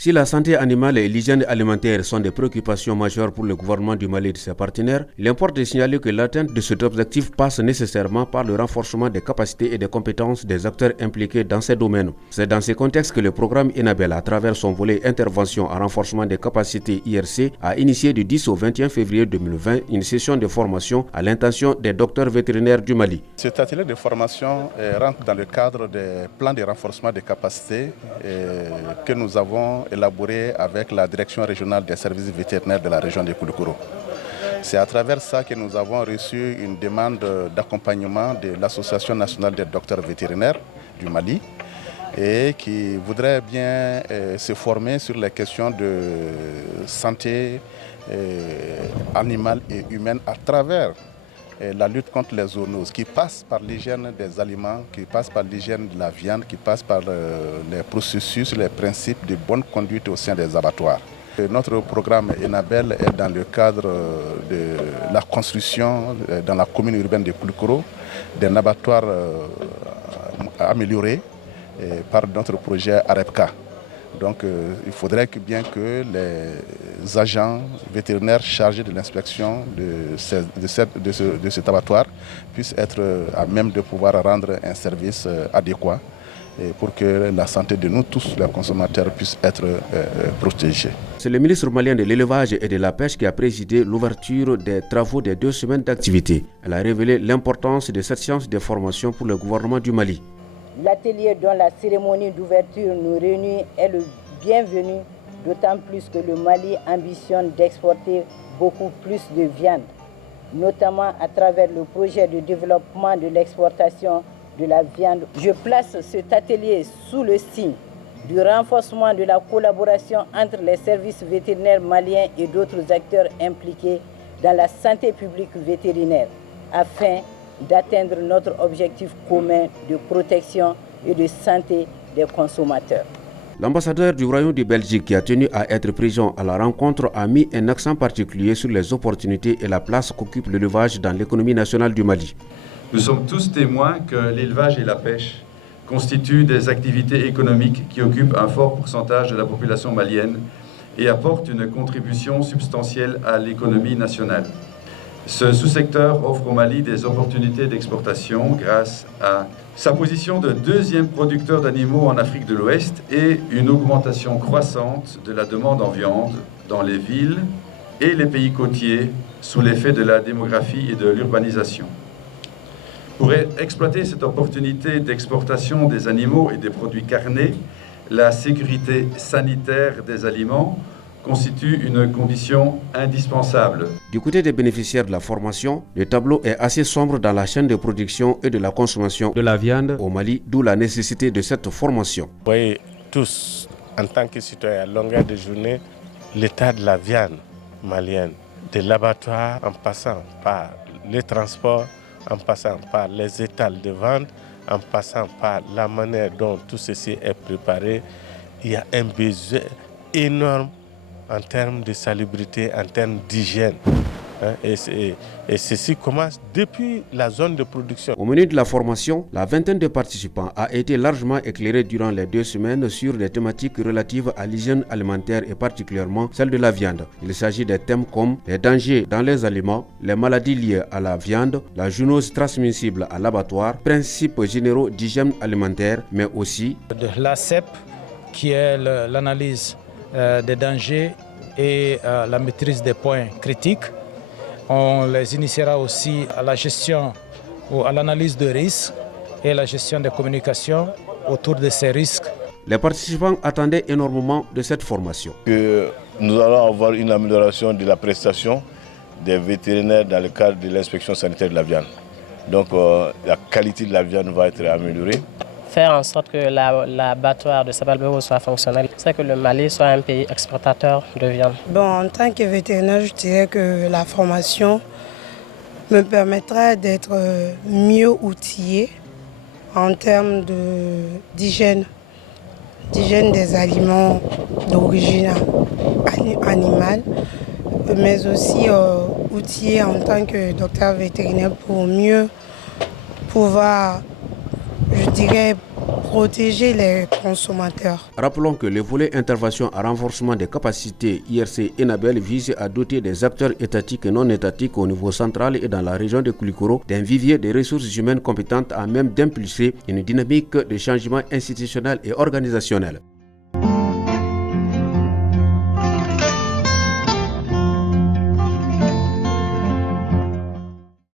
Si la santé animale et l'hygiène alimentaire sont des préoccupations majeures pour le gouvernement du Mali et de ses partenaires, il importe de signaler que l'atteinte de cet objectif passe nécessairement par le renforcement des capacités et des compétences des acteurs impliqués dans ces domaines. C'est dans ce contexte que le programme Enabel, à travers son volet intervention en renforcement des capacités IRC, a initié du 10 au 21 février 2020 une session de formation à l'intention des docteurs vétérinaires du Mali. Cet atelier de formation rentre dans le cadre des plans de renforcement des capacités que nous avons élaboré avec la direction régionale des services vétérinaires de la région de Koulikoro. C'est à travers ça que nous avons reçu une demande d'accompagnement de l'Association nationale des docteurs vétérinaires du Mali et qui voudrait bien se former sur les questions de santé animale et humaine à travers la lutte contre les zoonoses qui passe par l'hygiène des aliments, qui passe par l'hygiène de la viande, qui passe par les processus, les principes de bonne conduite au sein des abattoirs. Notre programme Enabel est dans le cadre de la construction dans la commune urbaine de Koulikoro d'un abattoir amélioré par notre projet AREPCA. Donc il faudrait bien que les agents vétérinaires chargés de l'inspection de cet abattoir puissent être à même de pouvoir rendre un service adéquat pour que la santé de nous tous, les consommateurs, puisse être protégée. C'est le ministre malien de l'élevage et de la pêche qui a présidé l'ouverture des travaux des 2 semaines d'activité. Elle a révélé l'importance de cette séance de formation pour le gouvernement du Mali. L'atelier dont la cérémonie d'ouverture nous réunit est le bienvenu, d'autant plus que le Mali ambitionne d'exporter beaucoup plus de viande, notamment à travers le projet de développement de l'exportation de la viande. Je place cet atelier sous le signe du renforcement de la collaboration entre les services vétérinaires maliens et d'autres acteurs impliqués dans la santé publique vétérinaire, afin d'atteindre notre objectif commun de protection et de santé des consommateurs. L'ambassadeur du Royaume de Belgique qui a tenu à être présent à la rencontre a mis un accent particulier sur les opportunités et la place qu'occupe l'élevage dans l'économie nationale du Mali. Nous sommes tous témoins que l'élevage et la pêche constituent des activités économiques qui occupent un fort pourcentage de la population malienne et apportent une contribution substantielle à l'économie nationale. Ce sous-secteur offre au Mali des opportunités d'exportation grâce à sa position de 2e producteur d'animaux en Afrique de l'Ouest et une augmentation croissante de la demande en viande dans les villes et les pays côtiers sous l'effet de la démographie et de l'urbanisation. Pour exploiter cette opportunité d'exportation des animaux et des produits carnés, la sécurité sanitaire des aliments constitue une condition indispensable. Du côté des bénéficiaires de la formation, le tableau est assez sombre dans la chaîne de production et de la consommation de la viande au Mali, d'où la nécessité de cette formation. Vous voyez tous, en tant que citoyens, à longueur de journée, l'état de la viande malienne, de l'abattoir en passant par les transports, en passant par les étals de vente, en passant par la manière dont tout ceci est préparé, il y a un besoin énorme en termes de salubrité, en termes d'hygiène. Et ceci commence depuis la zone de production. Au menu de la formation, la vingtaine de participants a été largement éclairée durant les 2 semaines sur des thématiques relatives à l'hygiène alimentaire et particulièrement celle de la viande. Il s'agit des thèmes comme les dangers dans les aliments, les maladies liées à la viande, la zoonose transmissible à l'abattoir, principes généraux d'hygiène alimentaire, mais aussi de l'ACEP qui est l'analyse des dangers et la maîtrise des points critiques. On les initiera aussi à la gestion ou à l'analyse de risques et la gestion des communications autour de ces risques. Les participants attendaient énormément de cette formation. Nous allons avoir une amélioration de la prestation des vétérinaires dans le cadre de l'inspection sanitaire de la viande. Donc la qualité de la viande va être améliorée. Faire en sorte que l'abattoir de Sabalbero soit fonctionnel, c'est que le Mali soit un pays exportateur de viande. Bon, en tant que vétérinaire, je dirais que la formation me permettra d'être mieux outillé en termes d'hygiène des aliments d'origine animale, mais aussi outillé en tant que docteur vétérinaire pour mieux pouvoir, je dirais, protéger les consommateurs. Rappelons que le volet intervention à renforcement des capacités IRC Enabel vise à doter des acteurs étatiques et non étatiques au niveau central et dans la région de Koulikoro d'un vivier de ressources humaines compétentes à même d'impulser une dynamique de changement institutionnel et organisationnel.